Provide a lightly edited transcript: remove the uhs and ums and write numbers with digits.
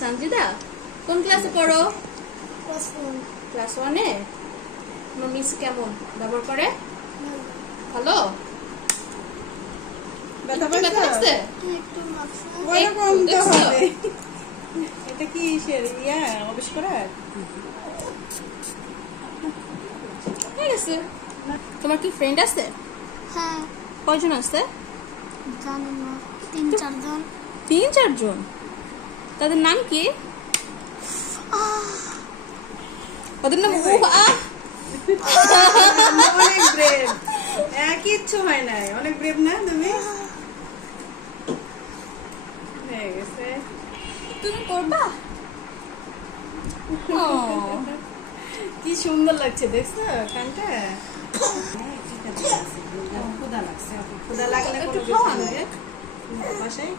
সঞ্জিদা কোন ক্লাসে পড়ো? ক্লাস 1 এ। মিস কেমন ব্যবহার করে? ভালো। ব্যথা লাগছে? এটা কি অবশ্য করার? তোমার কি ফ্রেন্ড আছে? হ্যাঁ। কয়জন আছে? জানি না, 3-4 জন। 3-4 জন? তাদের নাম কি? ওদের নাম অনেক ব্রেভ। কিচ্ছু হয় নাই, অনেক ব্রেভ না তুমি? হয়ে গেছে। তুমি করবা? কি সুন্দর লাগছে, দেখছো কানটা? ক্ষুধা লাগছে, ক্ষুধা লাগলে কোনো কিছু বাসায়